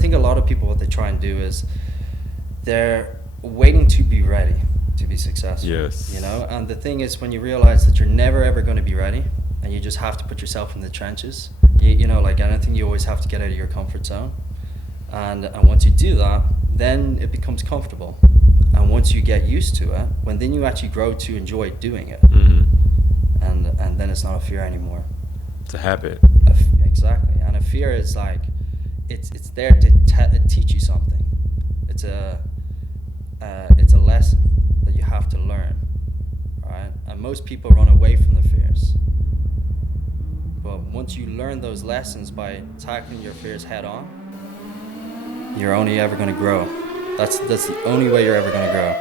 think a lot of people, what they try and do is they're waiting to be ready to be successful. Yes. You know, and the thing is, when you realize that you're never ever going to be ready, and you just have to put yourself in the trenches. You know, like anything, you always have to get out of your comfort zone. And once you do that, then it becomes comfortable. And once you get used to it, then you actually grow to enjoy doing it. And then it's not a fear anymore. It's a habit. Exactly. And a fear is like, it's there to teach you something. It's a lesson that you have to learn, right? And most people run away from the fears. But once you learn those lessons by tackling your fears head on, you're only ever going to grow. That's the only way you're ever going to grow.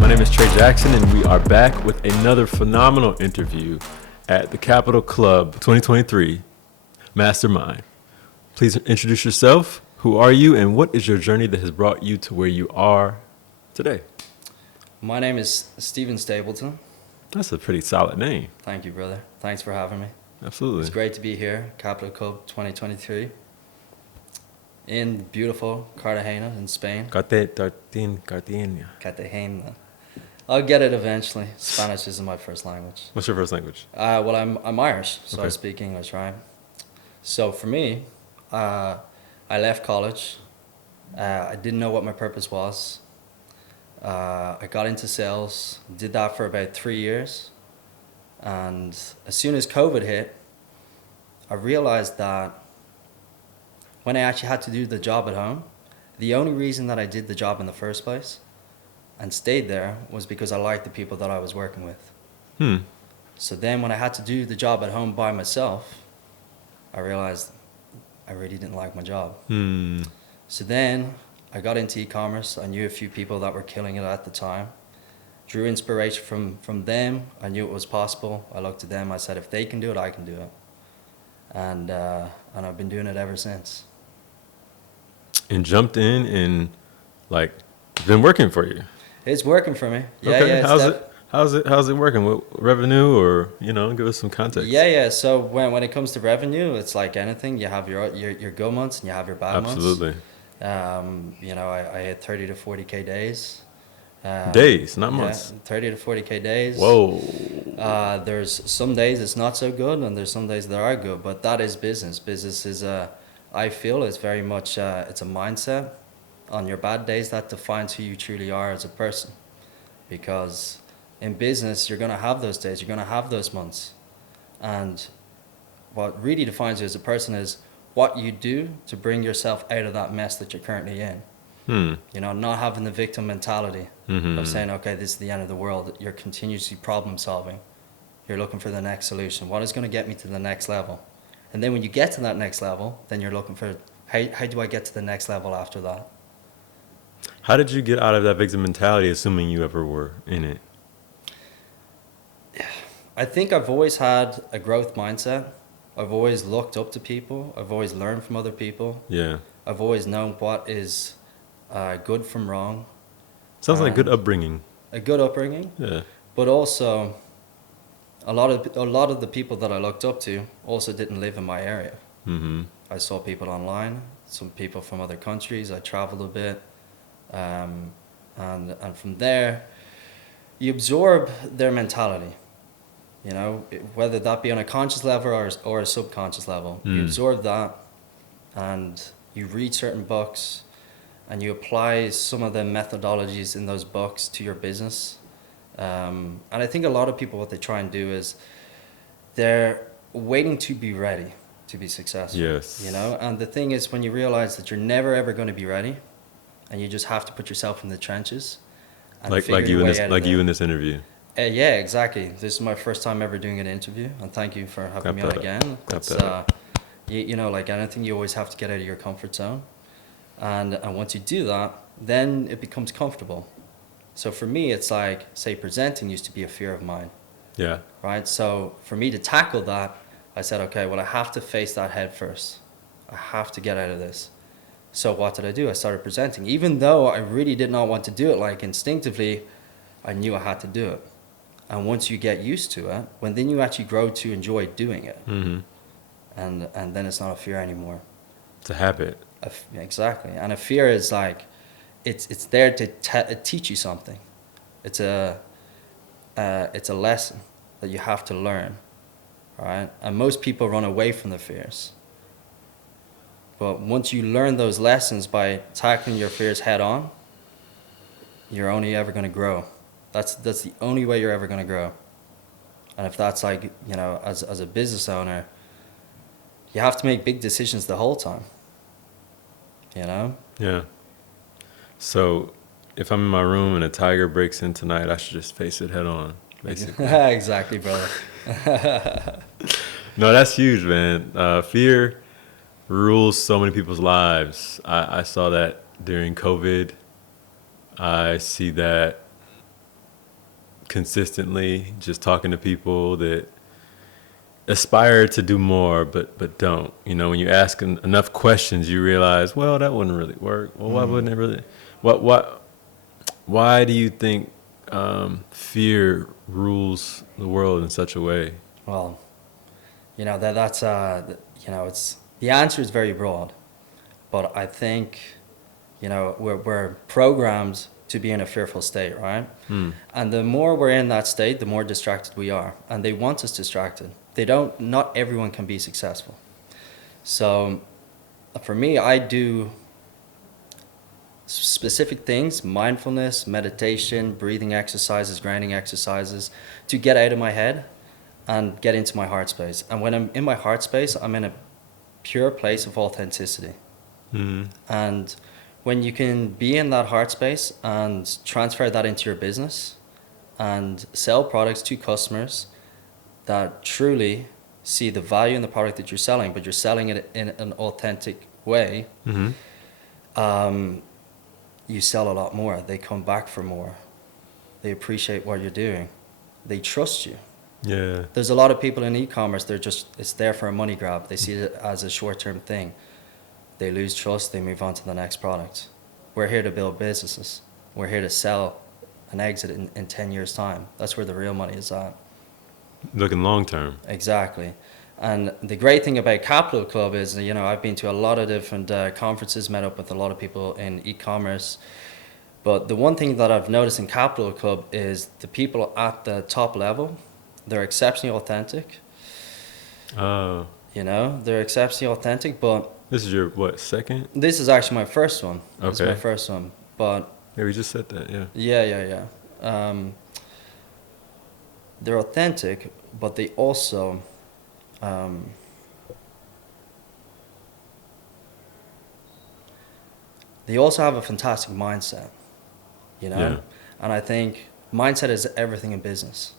My name is Trey Jackson, and we are back with another phenomenal interview at the Capital Club 2023 Mastermind. Please introduce yourself. Who are you, and what is your journey that has brought you to where you are today? My name is Stapleton. That's a pretty solid name. Thank you, brother. Thanks for having me. Absolutely. It's great to be here, Capital Club 2023, in beautiful Cartagena in Spain. Cartagena. Cartagena. I'll get it eventually. Spanish isn't my first language. What's your first language? Well, I'm Irish, so Okay. I speak English, right? So for me, I left college. I didn't know what my purpose was. I got into sales, did that for about 3 years. And as soon as COVID hit, I realized that when I actually had to do the job at home, the only reason that I did the job in the first place and stayed there was because I liked the people that I was working with. So then when I had to do the job at home by myself, I realized I really didn't like my job. So then I got into e-commerce. I knew a few people that were killing it at the time. Drew inspiration from them. I knew it was possible. I looked at them. I said, if they can do it, I can do it. And I've been doing it ever since. And jumped in and it's been working for you. It's working for me. Yeah, Okay. yeah. How's it working? What revenue, or give us some context? Yeah. So when it comes to revenue, it's like anything. You have your good months and you have your bad months. Absolutely. I hit 30 to 40K days. Days, not months. 30 to 40K days. Whoa. There's some days it's not so good, and there's some days that are good. But that is business. Business is I feel it's very much it's a mindset. On your bad days, that defines who you truly are as a person. Because in business, you're going to have those days, you're going to have those months. And what really defines you as a person is what you do to bring yourself out of that mess that you're currently in. Not having the victim mentality of saying, okay, this is the end of the world. You're continuously problem solving. You're looking for the next solution. What is going to get me to the next level? And then when you get to that next level, then you're looking for, how do I get to the next level after that? How did you get out of that victim mentality, assuming you ever were in it? I think I've always had a growth mindset. I've always looked up to people. I've always learned from other people. Yeah. I've always known what is good from wrong. Sounds like good upbringing. A good upbringing. Yeah. But also, a lot of the people that I looked up to also didn't live in my area. I saw people online, some people from other countries. I traveled a bit. And from there, you absorb their mentality, whether that be on a conscious level or a subconscious level. You absorb that, and you read certain books, and you apply some of the methodologies in those books to your business. And I think a lot of people, what they try and do is they're waiting to be ready to be successful. Yes. And the thing is, when you realize that you're never ever going to be ready, and you just have to put yourself in the trenches. And like you in this interview. Yeah, exactly. This is my first time ever doing an interview, and thank you for having me on again. It's, like anything, you always have to get out of your comfort zone, and once you do that, then it becomes comfortable. So for me, it's like, say, presenting used to be a fear of mine. Yeah. Right. So for me to tackle that, I said, okay, well, I have to face that head first. I have to get out of this. So what did I do? I started presenting. Even though I really did not want to do it, like instinctively, I knew I had to do it. And once you get used to it, then you actually grow to enjoy doing it. Mm-hmm. And then it's not a fear anymore. It's a habit. Exactly. And a fear is like, it's there to teach you something. It's a lesson that you have to learn, right? And most people run away from the fears. But once you learn those lessons by tackling your fears head on, you're only ever going to grow. That's the only way you're ever going to grow. And if that's like, as a business owner, you have to make big decisions the whole time. Yeah. So if I'm in my room and a tiger breaks in tonight, I should just face it head on, basically. Exactly, brother. No, that's huge, man. Fear rules so many people's lives. I saw that during COVID. I see that consistently, just talking to people that aspire to do more, but don't. When you ask enough questions, you realize, well, that wouldn't really work. Well, why wouldn't it really? Why do you think fear rules the world in such a way? Well, that's it's the answer is very broad, but I think, we're programmed to be in a fearful state, right? And the more we're in that state, the more distracted we are, and they want us distracted. Not everyone can be successful. So for me, I do specific things: mindfulness, meditation, breathing exercises, grounding exercises, to get out of my head and get into my heart space. And when I'm in my heart space, I'm in a pure place of authenticity. And when you can be in that heart space and transfer that into your business and sell products to customers that truly see the value in the product that you're selling, but you're selling it in an authentic way, you sell a lot more. They come back for more. They appreciate what you're doing. They trust you. Yeah. There's a lot of people in e-commerce, it's there for a money grab. They see it as a short-term thing. They lose trust, they move on to the next product. We're here to build businesses. We're here to sell and exit in 10 years' time. That's where the real money is at. Looking long term. Exactly. And the great thing about Capital Club is, I've been to a lot of different conferences, met up with a lot of people in e-commerce. But the one thing that I've noticed in Capital Club is the people at the top level, they're exceptionally authentic. Oh. They're exceptionally authentic, but... This is your, second? This is actually my first one. Okay. This is my first one. But... Yeah, we just said that, yeah. Yeah. They're authentic, but they also... they also have a fantastic mindset, Yeah. And I think mindset is everything in business.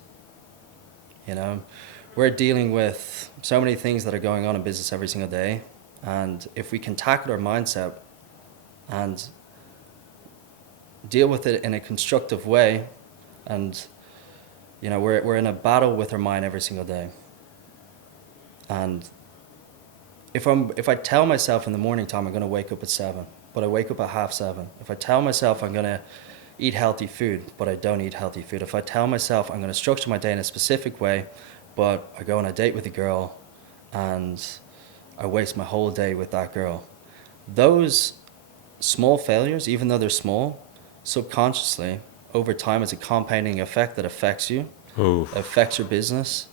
We're dealing with so many things that are going on in business every single day, and if we can tackle our mindset and deal with it in a constructive way, and we're in a battle with our mind every single day. And if I tell myself in the morning time I'm going to wake up at 7, but I wake up at 7:30. If I tell myself I'm going to eat healthy food, but I don't eat healthy food. If I tell myself I'm going to structure my day in a specific way, but I go on a date with a girl and I waste my whole day with that girl. Those small failures, even though they're small, subconsciously, over time, it's a compounding effect that affects you, affects your business.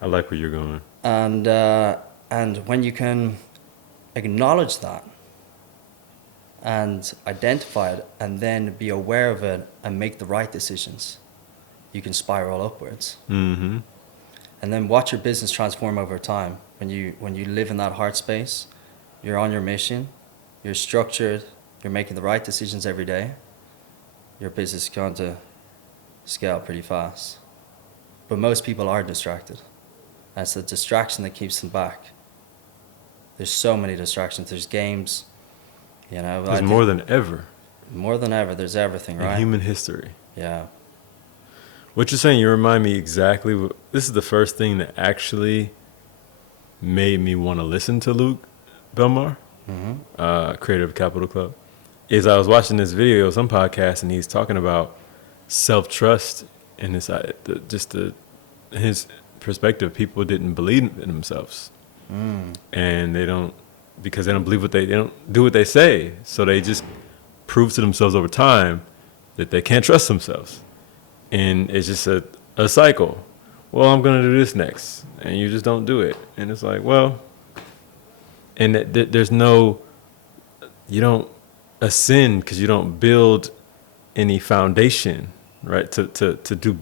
I like where you're going. And when you can acknowledge that and identify it and then be aware of it and make the right decisions, you can spiral upwards. Mm-hmm. And then watch your business transform over time. When you live in that heart space, you're on your mission, you're structured, you're making the right decisions every day, your business is going to scale pretty fast. But most people are distracted. And it's the distraction that keeps them back. There's so many distractions. There's games, There's more than ever. More than ever. There's everything, right? In human history. Yeah. What you're saying, you remind me exactly. This is the first thing that actually made me want to listen to Luke Belmar, creator of Capital Club. Is I was watching this video, some podcast, and he's talking about self-trust and it's his perspective, people didn't believe in themselves, and they don't because they don't believe they don't do what they say, so they just prove to themselves over time that they can't trust themselves, and it's just a cycle. Well, I'm gonna do this next, and you just don't do it, and it's like, well, and there's no, you don't ascend because you don't build any foundation, right? To do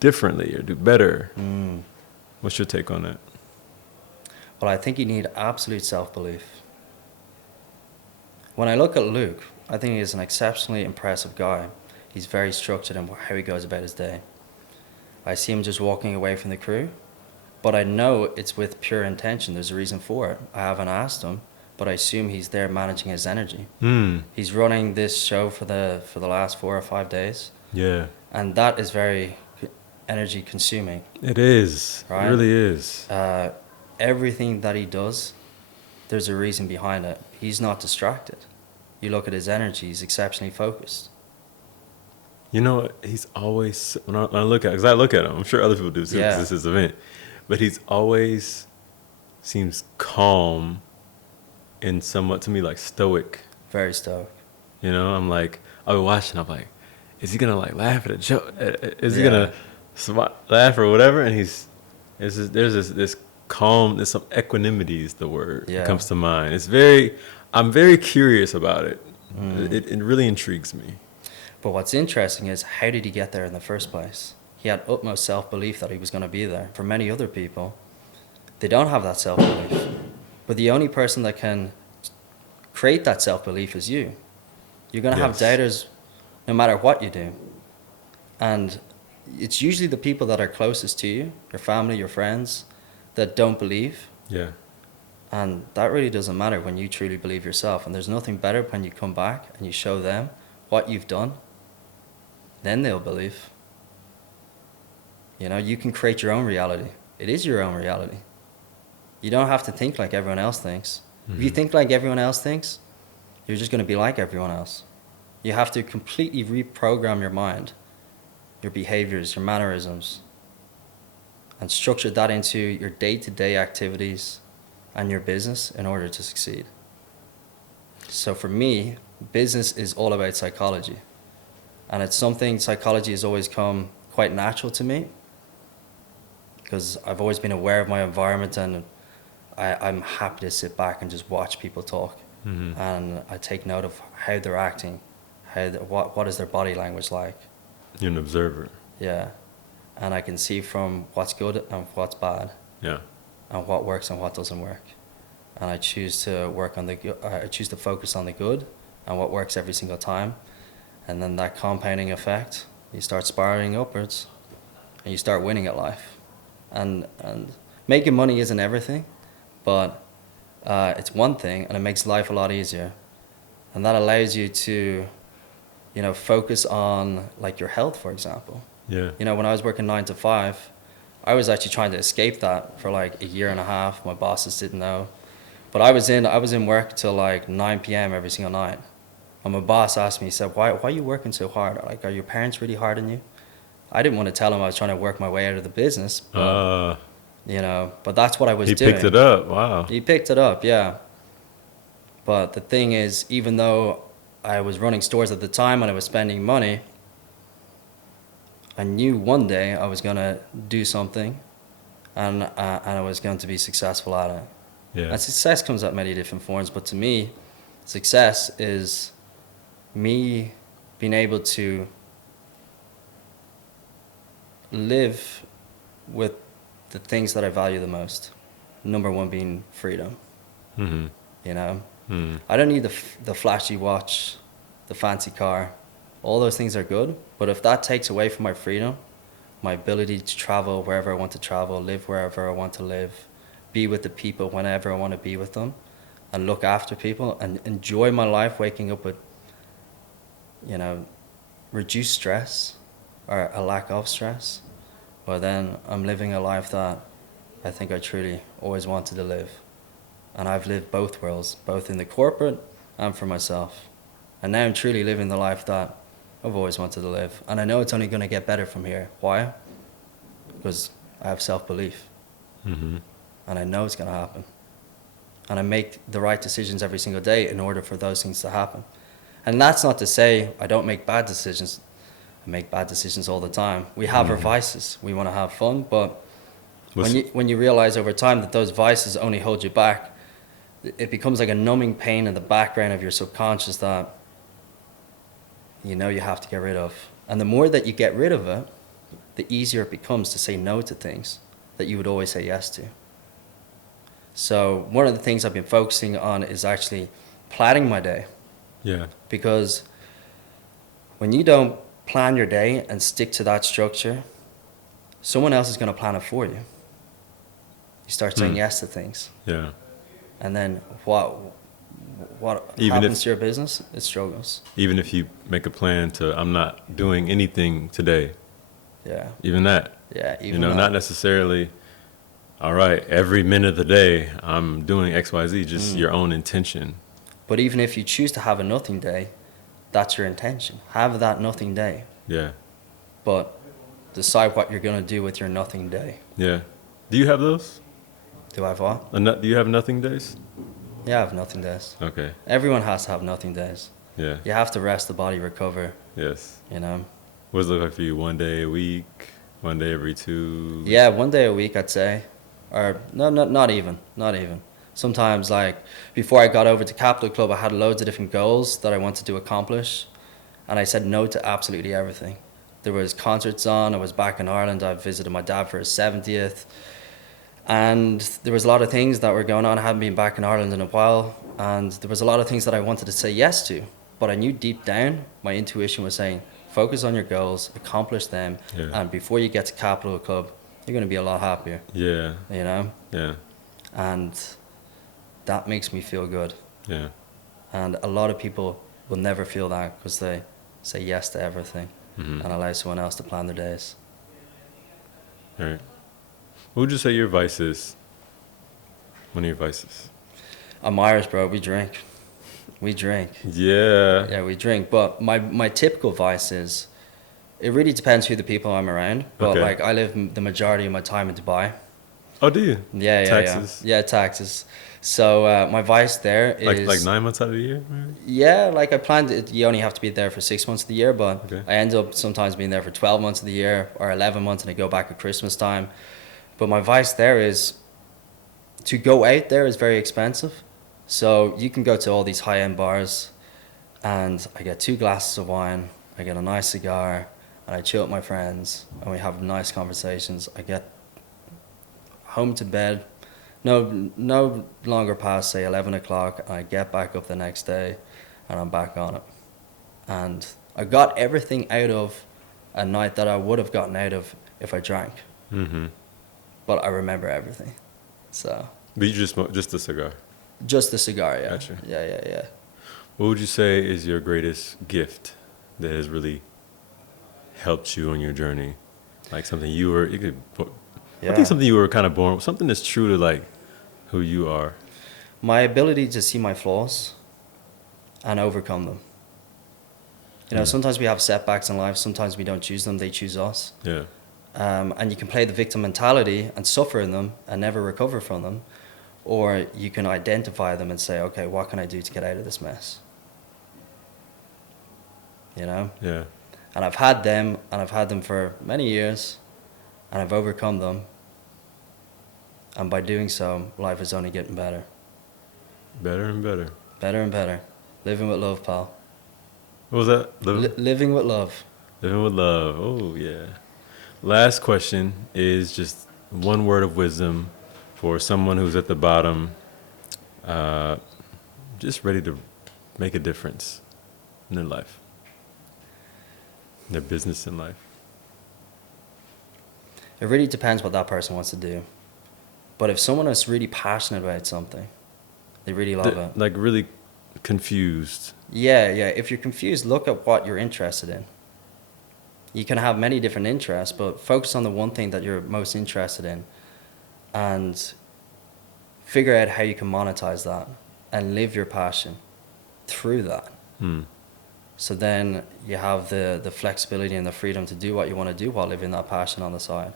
differently or do better. What's your take on that? Well, I think you need absolute self-belief. When I look at Luke, I think he's an exceptionally impressive guy. He's very structured in how he goes about his day. I see him just walking away from the crew, but I know it's with pure intention. There's a reason for it. I haven't asked him, but I assume he's there managing his energy. He's running this show for the last 4 or 5 days. Yeah. And that is very energy consuming. It is. Right? It really is. Everything that he does, there's a reason behind it. He's not distracted. You look at his energy, he's exceptionally focused. You know, he's always, when I look at, because I look at him, I'm sure other people do too, because it's his event, but he's always seems calm and somewhat, to me, like stoic. Very stoic. You know, I'm like, I'll be watching, I'm like, is he going to like laugh at a joke? Is he going to laugh or whatever? And there's this calm, there's some equanimity is the word that comes to mind. I'm very curious about it. It really intrigues me. But what's interesting is, how did he get there in the first place? He had utmost self-belief that he was going to be there. For many other people, they don't have that self-belief. But the only person that can create that self-belief is you. You're going to have doubters no matter what you do. And it's usually the people that are closest to you, your family, your friends, that don't believe. Yeah. And that really doesn't matter when you truly believe yourself. And there's nothing better when you come back and you show them what you've done. Then they'll believe. You know, you can create your own reality. It is your own reality. You don't have to think like everyone else thinks. If you think like everyone else thinks, you're just going to be like everyone else. You have to completely reprogram your mind, your behaviors, your mannerisms, and structure that into your day-to-day activities and your business in order to succeed. So for me, business is all about psychology. And it's something, psychology has always come quite natural to me, because I've always been aware of my environment, and I'm happy to sit back and just watch people talk. And I take note of how they're acting, what is their body language like. You're an observer. Yeah. And I can see from what's good and what's bad. Yeah. And what works and what doesn't work. And I choose to focus on the good and what works every single time. And then that compounding effect, you start spiraling upwards and you start winning at life. And making money isn't everything, but it's one thing, and it makes life a lot easier. And that allows you to, focus on like your health, for example. Yeah. When I was working 9 to 5, I was actually trying to escape that for like a year and a half. My bosses didn't know. But I was in work till like 9 p.m. every single night. And my boss asked me, he said, why are you working so hard? Like, are your parents really hard on you? I didn't want to tell him I was trying to work my way out of the business. But, but that's what I was doing. He picked it up. Wow. He picked it up, yeah. But the thing is, even though I was running stores at the time and I was spending money, I knew one day I was going to do something and I was going to be successful at it. Yeah. And success comes at many different forms, but to me, success is me being able to live with the things that I value the most. Number one being freedom. I don't need the flashy watch, the fancy car. All those things are good, but if that takes away from my freedom, my ability to travel wherever I want to travel, live wherever I want to live, be with the people whenever I want to be with them, and look after people and enjoy my life, waking up with, reduced stress or a lack of stress, well then I'm living a life that I think I truly always wanted to live. And I've lived both worlds, both in the corporate and for myself. And now I'm truly living the life that I've always wanted to live. And I know it's only going to get better from here. Why? Because I have self-belief. Mm-hmm. And I know it's going to happen. And I make the right decisions every single day in order for those things to happen. And that's not to say I don't make bad decisions. I make bad decisions all the time. We have our vices. We want to have fun, but when you realize over time that those vices only hold you back, it becomes like a numbing pain in the background of your subconscious that you know you have to get rid of. And the more that you get rid of it, the easier it becomes to say no to things that you would always say yes to. So one of the things I've been focusing on is actually planning my day. Yeah. Because when you don't plan your day and stick to that structure, someone else is going to plan it for you. You start saying yes to things. Yeah. And then what Even happens if- to your business? It struggles. Even if you make a plan to, I'm not doing anything today, Yeah. even that, Yeah. you know, not necessarily, all right, every minute of the day I'm doing X, Y, Z, just your own intention. But even if you choose to have a nothing day, that's your intention. Have that nothing day. Yeah. But decide what you're going to do with your nothing day. Yeah. Do you have those? Do I have what? Do you have nothing days? Yeah, I have nothing days. Okay. Everyone has to have nothing days. Yeah. You have to rest the body, recover, Yes. you know? What does it look like for you? One day a week? One day every 2? Yeah, one day a week, I'd say. Or, no, not even. Sometimes, like, before I got over to Capital Club, I had loads of different goals that I wanted to accomplish. And I said no to absolutely everything. There was concerts on. I was back in Ireland. I visited my dad for his 70th. And there was a lot of things that were going on. I hadn't been back in Ireland in a while. And there was a lot of things that I wanted to say yes to. But I knew deep down, my intuition was saying, focus on your goals, accomplish them. Yeah. And before you get to Capital Club, you're going to be a lot happier, Yeah. you know? Yeah. And that makes me feel good. Yeah. And a lot of people will never feel that because they say yes to everything and allow someone else to plan their days. All right. What would you say your vice is? One of your vices? I'm Irish, bro. We drink. Yeah. Yeah, we drink. But my typical vice is, it really depends who the people I'm around. But Okay. like, I live the majority of my time in Dubai. Oh, do you? Yeah. Taxes? Yeah, taxes. So my vice there is... Like 9 months out of the year? Maybe? Yeah, like I planned it. You only have to be there for 6 months of the year, but Okay. I end up sometimes being there for 12 months of the year or 11 months and I go back at Christmas time. But my vice there is, to go out there is very expensive. So you can go to all these high-end bars and I get 2 glasses of wine, I get a nice cigar, and I chill with my friends and we have nice conversations. I get home to bed, no longer past, say, 11 o'clock, and I get back up the next day and I'm back on it. And I got everything out of a night that I would have gotten out of if I drank. Mm-hmm. But I remember everything. So, But you just smoke just a cigar. just the cigar, yeah. Gotcha. Yeah. What would you say is your greatest gift that has really helped you on your journey? Like something you were, you could, I think something you were kind of born with, something that's true to like who you are. My ability to see my flaws and overcome them. You know, sometimes we have setbacks in life, sometimes we don't choose them, they choose us. Yeah. And you can play the victim mentality and suffer in them and never recover from them. Or you can identify them and say, okay, what can I do to get out of this mess? You know? Yeah. And I've had them, and I've had them for many years, and I've overcome them. And by doing so, life is only getting better. Better and better. Better and better. Living with love, pal. What was that? Living with love. Living with love. Oh, yeah. Last question is just one word of wisdom for someone who's at the bottom, just ready to make a difference in their life, in their business and life. It really depends what that person wants to do. But if someone is really passionate about something, they really love it. Like really confused. Yeah. If you're confused, look at what you're interested in. You can have many different interests, but focus on the one thing that you're most interested in and figure out how you can monetize that and live your passion through that. So then you have the flexibility and the freedom to do what you want to do while living that passion on the side.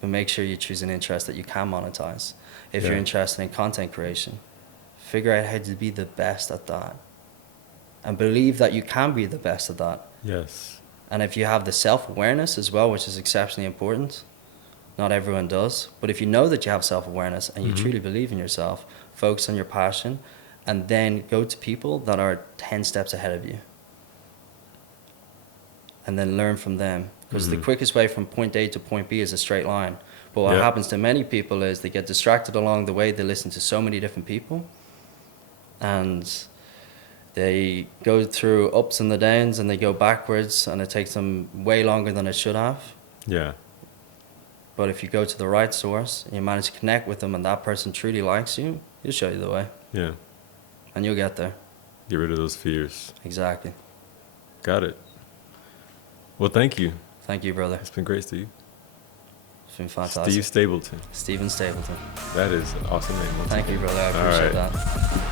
But make sure you choose an interest that you can monetize. If you're Yeah. interested in content creation, figure out how to be the best at that. And believe that you can be the best at that. Yes. And if you have the self-awareness as well, which is exceptionally important, not everyone does, but if you know that you have self-awareness and you truly believe in yourself, focus on your passion, and then go to people that are 10 steps ahead of you. And then learn from them. Because the quickest way from point A to point B is a straight line. But what Yeah. happens to many people is they get distracted along the way, they listen to so many different people, and they go through ups and the downs, and they go backwards, and it takes them way longer than it should have. Yeah. But if you go to the right source, and you manage to connect with them, and that person truly likes you, he'll show you the way, Yeah. and you'll get there. Get rid of those fears. Exactly. Got it. Well, thank you. Thank you, brother. It's been great, Steve. It's been fantastic. Steve Stapleton. Steven Stapleton. That is an awesome name. Thank you, brother. I All appreciate right. that.